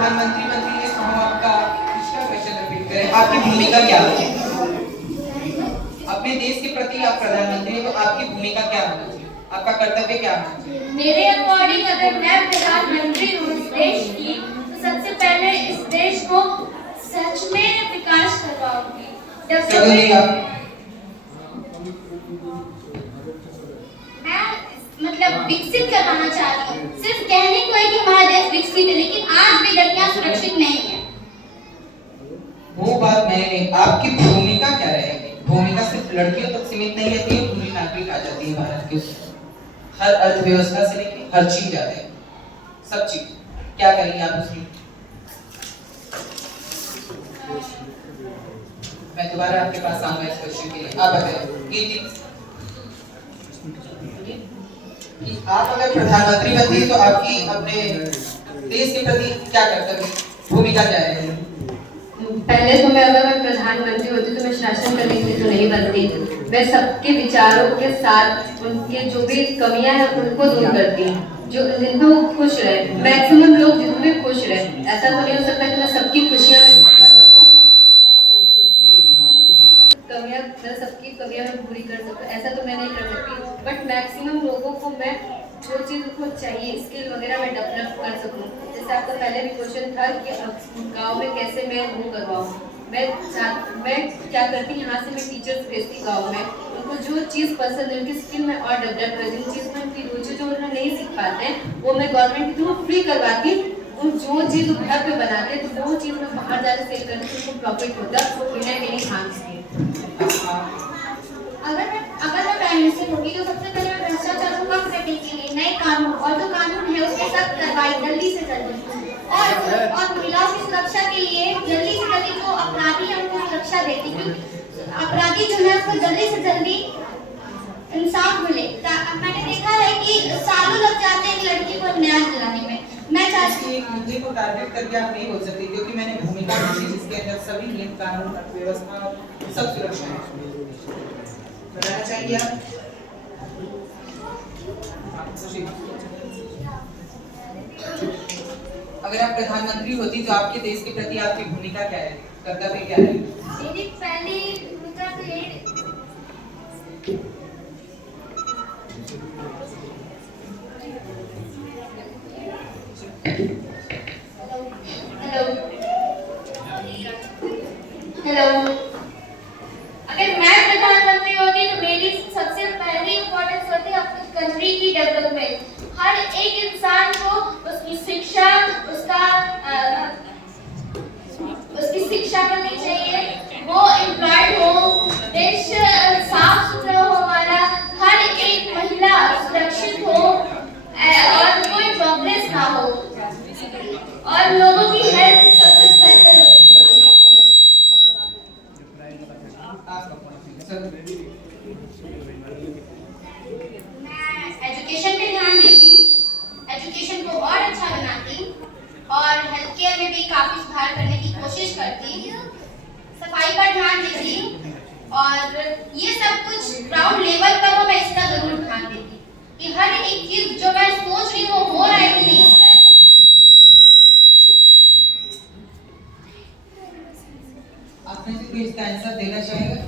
प्रधानमंत्री बनती है तो हम आपका पिछला क्वेश्चन रिपीट करें, आपकी भूमिका क्या है? अपने देश के प्रति आप प्रधानमंत्री हैं तो आपकी भूमिका क्या होनी चाहिए, आपका कर्तव्य क्या होना चाहिए? मेरे अकॉर्डिंग अगर मैं प्रधानमंत्री हूँ इस देश की तो सबसे पहले इस देश को सच में विकास करवाऊंगी। मैं मतलब विकसित करवाना चाहती हूँ। सिर्फ कहने को है कि हमारा देश विकसित है, लेकिन आज भी लड़कियां सुरक्षित नहीं है। वो बात नहीं, आपकी भूमिका क्या रहेगी? भूमिका सिर्फ लड़कियों तक सीमित नहीं रहती है, पूरी नागरिक आ जाती है भारत के उसमें। हर अर्थव्यवस्था से लेकर हर चीज आ रही है, सब चीज क्या करेंगे आप उसकी? मैं दोबारा आपके पास आऊंगा इस क्वेश्चन के लिए। आप बताइए ये चीज कि आप अगर प्रधानमंत्री बनती तो आपकी अपने देश के प्रति क्या कर्तव्य, भूमिका क्या है? पहले तो अगर मैं प्रधानमंत्री होती तो मैं शासन करने के लिए तो नहीं बनती। मैं सबके विचारों के साथ उनके जो भी कमियां हैं उनको दूर करती, जो जिनमें वो खुश रहे। मैक्सिमम लोग जिनमें खुश रहे, ऐसा तो नहीं हो सकता कि मैं सबकी खुशियां सबकी कमियां मैं पूरी कर सकूं, ऐसा तो मैं नहीं कर सकती। बट मैक्सिमम लोगों को मैं जो चीज़ उनको चाहिए स्किल वगैरह मैं डेवलप कर सकूं। जैसे आपका पहले भी क्वेश्चन था कि गांव में कैसे मैं वो करवाऊँ। मैं क्या करती, यहाँ से मैं टीचर्स भेजती गाँव में, उनको जो चीज़ पसंद है उनकी स्किल में और डेवलप कर दी। चीज़ में उनकी रुचि जो उन्हें नहीं सीख पाते हैं वो मैं गवर्नमेंट के थ्रू फ्री करवाती। उन जो चीज़ घर पे बनाते हैं तो वो चीज़ में बाहर जाकर सेल करने से उनको प्रॉफिट होता है, वो बिना कहीं हार्म किए। अगर मैं प्राइम मिनिस्टर होगी तो सबसे पहले मैं भ्रष्टाचार को कम करने के लिए नए कानून और जो कानून है उसके सख्त कार्रवाई जल्दी से जल्दी और महिलाओं की सुरक्षा के लिए जल्दी से जल्दी जो अपराधी है उनको सुरक्षा देती, क्योंकि अपराधी जो है उसको जल्दी से जल्दी इंसाफ मिले। मैंने देखा है कि सालों लग जाते हैं एक लड़की को न्याय दिलाने में। मैं चाहती एक मुद्दे को टारगेट करके आप नहीं बोल सकती, क्योंकि मैंने भूमिका दी जिसके अंदर सभी नियम कानून अर्थव्यवस्था सब सुरक्षा है। बताना चाहिए आप अगर आप प्रधानमंत्री होती तो आपके देश के प्रति आपकी भूमिका क्या है, कर्तव्य क्या है? मेरी पहली भूमिका तो ये हेलो, अगर मैं प्रधानमंत्री होती तो मेरी सबसे पहली इम्पोर्टेंस होती अपनी कंट्री की डेवलपमेंट। हर एक इंसान को उसकी शिक्षा करनी चाहिए, वो एम्प्लॉयड हो, देश साफ सुथरा हो, हमारा हर एक महिला सुरक्षित हो और कोई प्रोग्रेस ना हो और लोगों की हेल्थ सबसे बेहतर होनी चाहिए। मैं एजुकेशन पे ध्यान देती, एजुकेशन को और अच्छा बनाती और हेल्थ केयर में भी काफी सुधार करने की कोशिश करती, सफाई पर ध्यान देती और ये सब कुछ ग्राउंड लेवल पर हो मैं इसका जरूर ध्यान देती कि हर एक चीज जो मैं सोच रही हूँ हो रहा है कि नहीं हो रहा है। आपने से कोई इसका आंसर देना चाहेगा?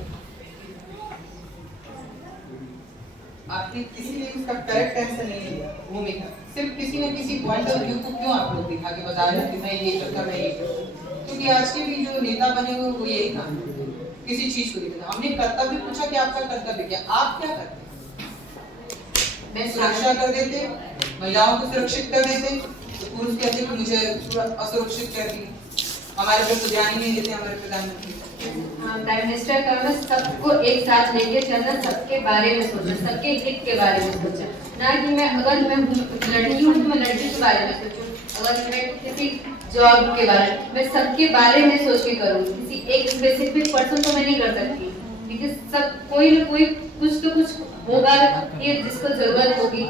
आपने किसी ने इसका करेक्ट आंसर नहीं दिया। भूमिका सिर्फ किसी न किसी पॉइंट ऑफ व्यू को क्यों आप लोग दिखा के बता रहे हैं कि मैं ये करता, मैं ये करता? क्योंकि आज के भी जो नेता बने हुए वो यही था, किसी चीज को दिखाना। हमने कर्तव्य पूछा कि आपका कर्तव्य क्या, आप क्या करते? मैं सुरक्षा कर देते, महिलाओं को सुरक्षित कर देते, तो पुरुष कहते कि मुझे असुरक्षित कर दी। हमारे पे तो ध्यान ही नहीं देते हमारे प्रधानमंत्री। प्राइम मिनिस्टर का मैं सबको एक साथ लेके चलना, सबके बारे में सोचना, सबके हित के बारे में सोचना, ना कि मैं अगर मैं लड़की हूँ तो मैं लड़की के बारे में सोचूं, अगर मैं किसी जॉब के बारे में, मैं सबके बारे में सोच के करूँ। किसी एक स्पेसिफिक पर्सन तो मैं नहीं कर सकती, क्योंकि सब कोई ना कोई कुछ तो कुछ होगा ये जिसको जरूरत होगी।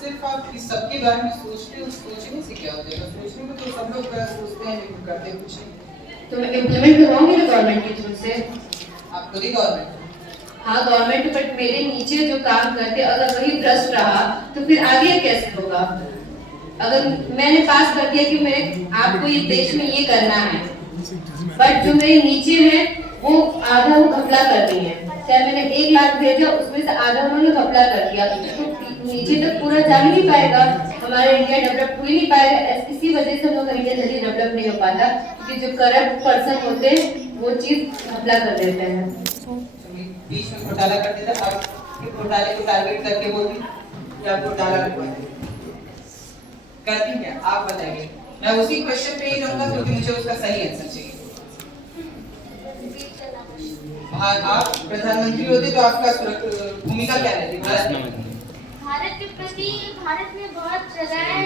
सिर्फ आप इस सबके बारे में सोचते हो, सोचने से क्या हो जाएगा? सोचने में तो सब लोग सोचते हैं लेकिन करते कुछ नहीं। तो मैं इम्प्लीमेंट करवाऊंगी ना गवर्नमेंट के थ्रू से। आप खुद ही गवर्नमेंट? हाँ गवर्नमेंट, बट मेरे नीचे जो काम करते अगर वही भ्रष्ट रहा तो फिर आगे कैसे होगा? अगर मैंने पास कर दिया कि मेरे आपको ये देश में ये करना है, बट जो मेरे नीचे है वो आधा वो घपला कर रही है। चाहे मैंने 1 लाख भेजा उसमें से आधा उन्होंने घपला कर दिया, तो नीचे तक पूरा जा ही नहीं पाएगा, हमारा इंडिया डेवलप हो ही नहीं पाएगा। इसी वजह से हम लोग इंडिया जल्दी डेवलप नहीं हो पाता, क्योंकि जो करप्ट पर्सन होते हैं वो चीज घपला कर देते हैं। बीच में घोटाला कर देता, अब घोटाले को टारगेट करके बोलती या घोटाला करती क्या, आप बताइए। मैं उसी क्वेश्चन पे ही रहूंगा क्योंकि मुझे उसका सही आंसर चाहिए। आप प्रधानमंत्री होते तो आपका भूमिका क्या रहती? भारत के प्रति भारत में बहुत जगह है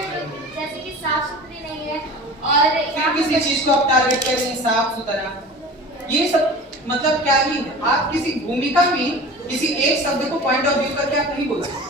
जैसे कि साफ सुथरी नहीं है, और फिर किसी चीज को आप टारगेट कर रहे हैं साफ सुथरा, ये सब मतलब क्या ही है? आप किसी भूमिका में किसी एक शब्द को पॉइंट ऑफ व्यू करके आप नहीं बोल सकते।